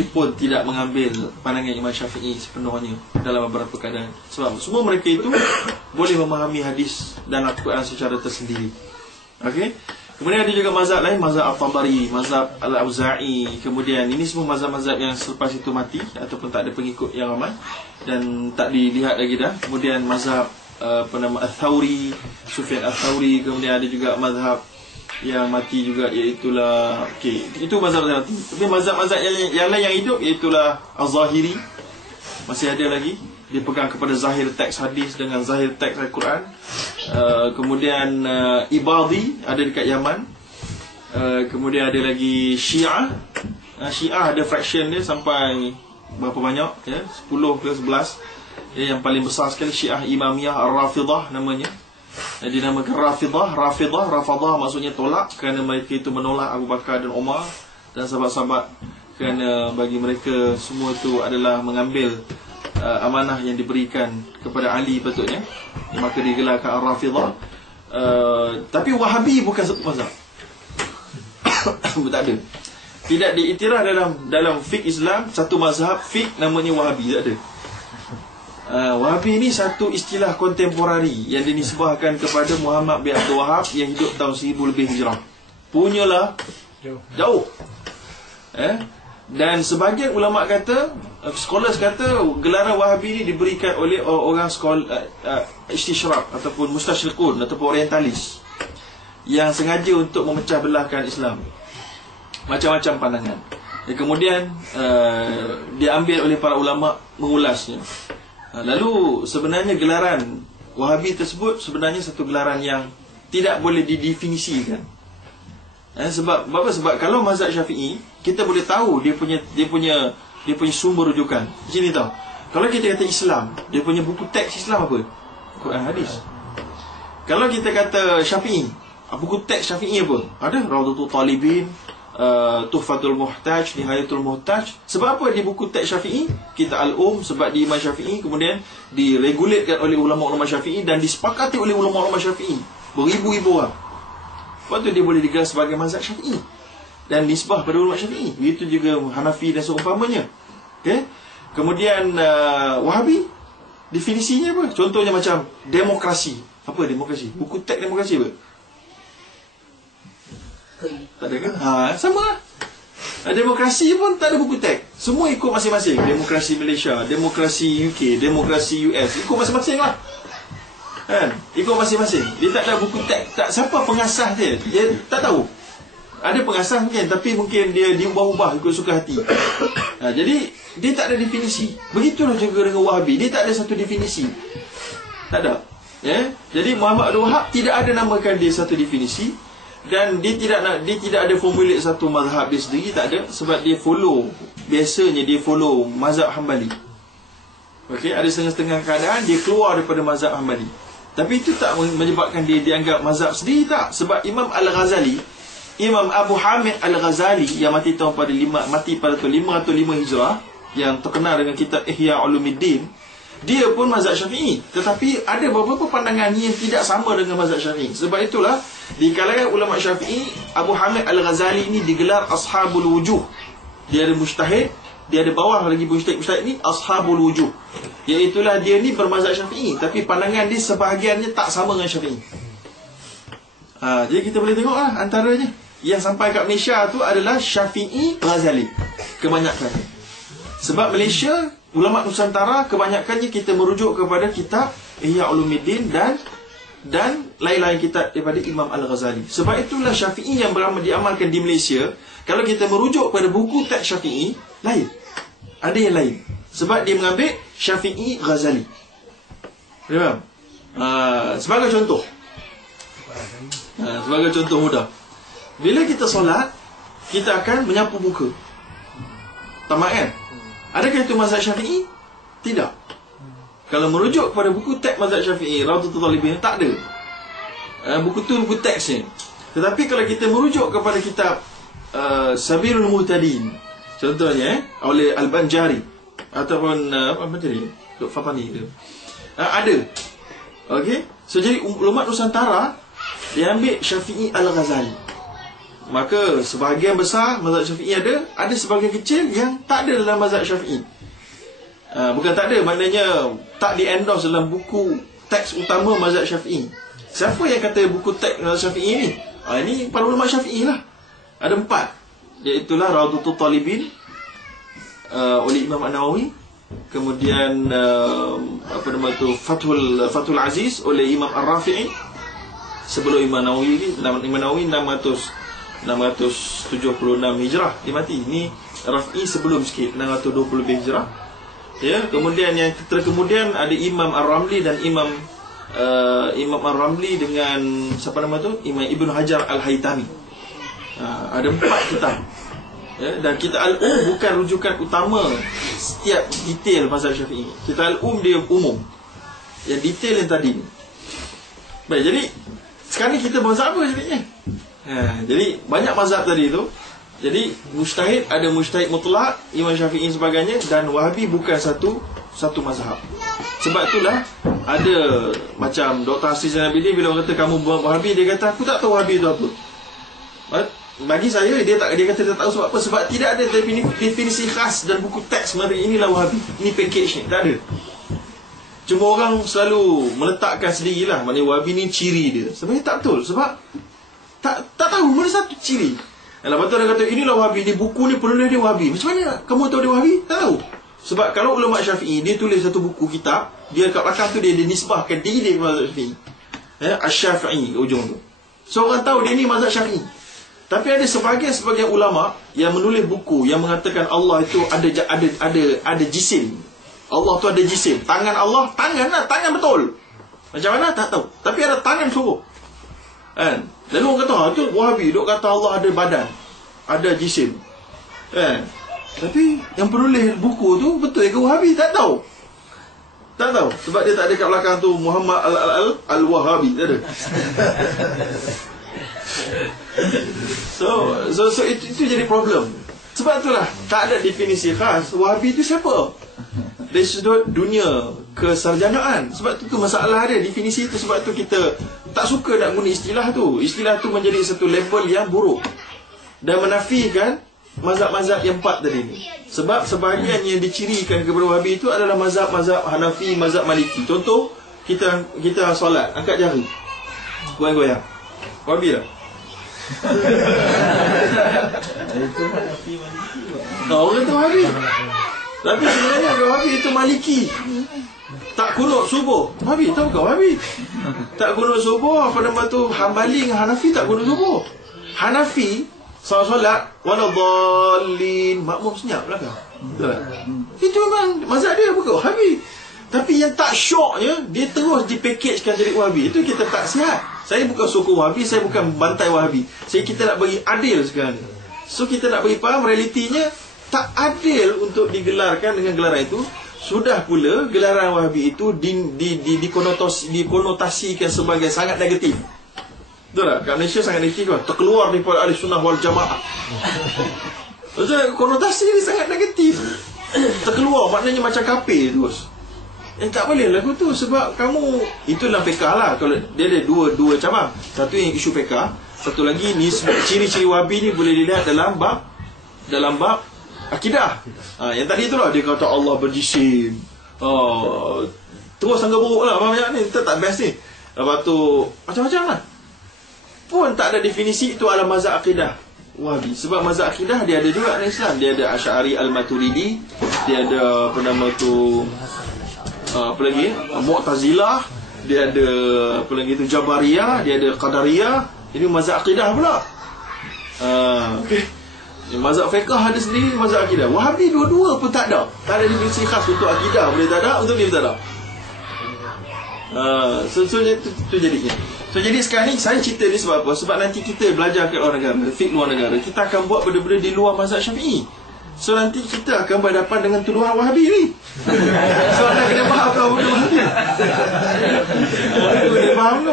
pun tidak mengambil pandangan Imam Syafi'i sepenuhnya dalam beberapa keadaan. Sebab semua mereka itu boleh memahami hadis dan Al-Quran secara tersendiri. Okey. Kemudian ada juga mazhab lain, mazhab At-Tabari, mazhab Al-Auza'i. Kemudian ini semua mazhab-mazhab yang selepas itu mati ataupun tak ada pengikut yang ramai dan tak dilihat lagi dah. Kemudian mazhab Al-Thawri, Sufyan Al-Thawri. Kemudian ada juga mazhab yang mati juga, iaitulah itu mazhab yang mati. Tapi mazhab-mazhab yang lain yang hidup iaitulah Az-Zahiri, masih ada lagi. Dia pegang kepada zahir teks hadis dengan zahir teks Al-Quran. Kemudian Ibadi ada dekat Yaman. Kemudian ada lagi Syiah. Syiah ada fraction dia sampai berapa banyak ya? 10 ke 11 ya, yang paling besar sekali Syiah Imamiyah Ar-Rafidah namanya. Dinamakan Rafidah maksudnya tolak, kerana mereka itu menolak Abu Bakar dan Umar dan sahabat-sahabat, kerana bagi mereka semua itu adalah mengambil amanah yang diberikan kepada Ali patutnya, maka digelarkan Ar-Rafidah. Tapi Wahabi bukan satu mazhab. Tak ada. Tidak diiktiraf dalam fiqh Islam satu mazhab fiqh namanya Wahabi, tak ada. Wahabi ni satu istilah kontemporari yang dinisbahkan kepada Muhammad bin Abdul Wahab yang hidup tahun 1000 lebih Hijrah. Punyalah jauh. Dan sebahagian ulama kata, scholars kata gelaran Wahabi ni diberikan oleh orang istisyraq ataupun mustasyrikun ataupun orientalis yang sengaja untuk memecah belahkan Islam. Macam-macam pandangan. Dan kemudian diambil oleh para ulama mengulasnya. Lalu sebenarnya gelaran Wahabi tersebut sebenarnya satu gelaran yang tidak boleh didefinisikan. Sebab kalau mazhab Syafi'i, kita boleh tahu dia punya sumber rujukan. Macam ni tau. Kalau kita kata Islam, dia punya buku teks Islam apa? Quran, hadis. Kalau kita kata Syafi'i, buku teks Syafi'i apa? Ada Rawdatul Talibin, Tuhfatul Muhtaj, Nihayatul Muhtaj. Sebab apa di buku teks Syafi'i? Kita sebab di Imam Syafi'i, kemudian diregulatekan oleh ulama-ulama Syafi'i dan disepakati oleh ulama-ulama Syafi'i beribu-ribu orang. Lepas tu dia boleh digelar sebagai mazhab Syafi'i dan nisbah pada ulama Syafi'i. Begitu juga Hanafi dan seumpamanya. Okay? Kemudian Wahabi, definisinya apa? Contohnya macam demokrasi. Apa demokrasi? Buku teks demokrasi apa? Tak ada kan? Sama lah. Demokrasi pun tak ada buku teks. Semua ikut masing-masing. Demokrasi Malaysia, demokrasi UK, demokrasi US, ikut masing-masing lah. Kan? Ikut masing-masing. Dia tak ada buku teks. Siapa pengasas dia? Dia tak tahu. Ada pengasas mungkin, tapi mungkin dia diubah-ubah ikut suka hati. Jadi dia tak ada definisi. Begitulah juga dengan Wahabi. Dia tak ada satu definisi. Tak ada. Jadi Muhammad Abdul Wahab tidak ada namakan dia satu definisi. Dan dia tidak ada formulir satu mazhab dia sendiri, tak ada. Sebab biasanya dia follow mazhab Hambali. Okey, ada setengah-setengah keadaan dia keluar daripada mazhab Hambali. Tapi itu tak menyebabkan dia dianggap mazhab sendiri, tak. Sebab Imam Al-Ghazali, Imam Abu Hamid Al-Ghazali yang mati pada tahun 505 Hijrah, yang terkenal dengan kitab Ihya Ulumuddin, dia pun mazhab Syafi'i. Tetapi ada beberapa pandangan yang tidak sama dengan mazhab Syafi'i. Sebab itulah di kalangan ulama Syafi'i, Abu Hamid Al-Ghazali ini digelar Ashabul Wujuh. Dia ada mujtahid, dia ada bawah lagi mujtahid ni Ashabul Wujuh. Iaitulah dia ni bermazhab Syafi'i, tapi pandangan dia sebahagiannya tak sama dengan Syafi'i. Jadi kita boleh tengok lah antaranya. Yang sampai kat Malaysia tu adalah Syafi'i Ghazali kebanyakan. Sebab Malaysia, ulama Nusantara kebanyakannya kita merujuk kepada kitab Ihya Ulumuddin dan lain-lain kitab daripada Imam Al-Ghazali. Sebab itulah Syafi'i yang diamalkan di Malaysia, kalau kita merujuk pada buku teks Syafi'i, lain. Ada yang lain. Sebab dia mengambil Syafi'i Ghazali. Faham? Sebagai contoh. Sebagai contoh mudah. Bila kita solat, kita akan menyapu muka. Tamat kan? Adakah itu mazhab Syafi'i? Tidak. Kalau merujuk kepada buku teks mazhab Syafi'i, Rawdatul Talibin, tak ada. Buku tu buku teksnya. Tetapi kalau kita merujuk kepada kitab Sabilul Muhtadin, contohnya oleh Al-Banjari ataupun apa tadi? Dr. Fatani tu. Ada. Okey. So jadi ulama Nusantara dia ambil Syafi'i Al-Ghazali. Maka sebahagian besar mazhab Syafi'i ada sebahagian kecil yang tak ada dalam mazhab Syafi'i. Bukan tak ada, maknanya tak di-endorse dalam buku teks utama mazhab Syafi'i. Siapa yang kata buku teks mazhab Syafi'i ni? Ini para ulama Syafi'i lah. Ada 4, iaitulah Rawdatul Talibin oleh Imam An-Nawawi. Kemudian Fathul Aziz oleh Imam Ar-Rafi'i. Sebelum Imam Nawawi, Imam Nawawi 676 Hijrah dia mati. Ini Rafi'i sebelum sikit, 620 lebih Hijrah. Ya, kemudian yang kemudian ada Imam Ar-Ramli dan Imam Ar-Ramli dengan siapa nama tu? Imam Ibn Hajar Al-Haytami. Ada 4 kitab. Ya, dan kitab Al-Um bukan rujukan utama setiap detail mazhab Syafi'i. Kitab Al-Um dia umum. Yang detail yang tadi ni. Baik, jadi sekarang ni kita mazhab apa sebenarnya? Jadi banyak mazhab tadi tu. Jadi mujtahid, ada mujtahid mutlak, Imam Syafi'i sebagainya, dan Wahabi bukan satu mazhab. Sebab itulah ada macam Dr. Hasri Zainal Abidin, bila orang kata kamu Wahabi, dia kata aku tak tahu Wahabi itu apa. Bagi saya dia kata dia tak tahu sebab apa? Sebab tidak ada definisi khas dan buku teks sebenarnya inilah Wahabi. Ini package ni, tak ada. Cuma orang selalu meletakkan sendirilah, maknanya Wahabi ni ciri dia. Sebenarnya tak betul, sebab tak tahu mana satu ciri. Lepas tu orang kata inilah Wahabi, ni buku ni penulis dia Wahabi. Macam mana kamu tahu dia Wahabi? Tak tahu. Sebab kalau ulama Syafi'i dia tulis satu buku kitab, dia kat belakang tu dia nisbahkan diri dia kepada mazhab Syafi'i. Asy-Syafi'i ujung tu. So orang tahu dia ni mazhab Syafi'i. Tapi ada sebahagian ulama yang menulis buku yang mengatakan Allah itu ada jisim. Allah tu ada jisim. Tangan Allah, tangan betul. Macam mana tak tahu. Tapi ada tangan suruh. Kan? Lalu orang kata, tu Wahabi duk kata Allah ada badan, ada jisim. Tapi yang penulis buku tu betul ke Wahabi? Tak tahu. Tak tahu. Sebab dia tak ada kat belakang tu Muhammad Al-Wahabi. Tak ada. So itu jadi problem. Sebab itulah tak ada definisi khas Wahabi itu siapa. Dari sudut dunia kesarjanaan. Sebab itu masalah dia, definisi itu. Sebab itu kita tak suka nak guna istilah tu. Istilah tu menjadi satu label yang buruk dan menafikan mazhab-mazhab yang 4 tadi ni. Sebab sebahagian yang dicirikan kepada Wahabi itu adalah mazhab-mazhab Hanafi, mazhab Maliki. Contoh, kita solat, angkat jari, goyang-goyang. Wahabi lah. Orang kata Wahabi. Tapi sebenarnya Wahabi itu Maliki. Tak kunut subuh, Wahabi. Tahu tak Wahabi? Tak kunut subuh, apa nama tu, Hambali dengan Hanafi tak kunut subuh. Hanafi solat waladhdallin, makmum senyap belakang. Itu memang mazhab dia, bukan Wahabi. Tapi yang tak syoknya, dia terus dipackagekan jadi Wahabi. Itu kita tak sihat. Saya bukan sokong Wahabi, saya bukan bantai Wahabi. Kita nak bagi adil sekarang ni. So kita nak bagi faham realitinya tak adil untuk digelarkan dengan gelaran itu. Sudah pula gelaran Wahabi itu dikonotasikan sebagai sangat negatif. Betul tak? Kat Malaysia sangat negatif kan? Terkeluar daripada Ahli Sunnah wal Jamaah. Maksudnya konotasi ni sangat negatif. Terkeluar maknanya macam kafir terus. Tak boleh lagu tu. Sebab kamu, itu dalam fiqah lah. Kalau dia ada dua cabang. Satu yang isu fiqah, satu lagi ni ciri-ciri Wahabi ni boleh dilihat dalam bab akidah. Yang tadi tu lah, dia kata Allah berjisim. Terus sangat buruk lah banyak ni. Kita tak best ni. Lepas tu macam-macam lah. Pun tak ada definisi itu adalah mazhab akidah Wahabi. Sebab mazhab akidah dia ada juga dalam Islam. Dia ada Asy'ari Al-Maturidi, dia ada apa nama tu, apa lagi, Mu'tazilah, dia ada apa lagi tu, Jabariyah, dia ada Qadariyah. Ini mazhab akidah pula. Okay. Mazhab fiqh ada sendiri, mazhab akidah. Wahabi dua-dua pun tak ada. Tak ada definisi khas untuk akidah boleh tak ada, untuk dia tak ada. So itu jadinya. So jadi sekarang ni saya cerita ni sebab apa? Sebab nanti kita belajar kat luar negara, fiqh luar negara, kita akan buat benda-benda di luar mazhab Syafi'i. So nanti kita akan berhadapan dengan tuduhan Wahabi ni. So anda kena faham tahu benda Wahabi. Kena faham tu.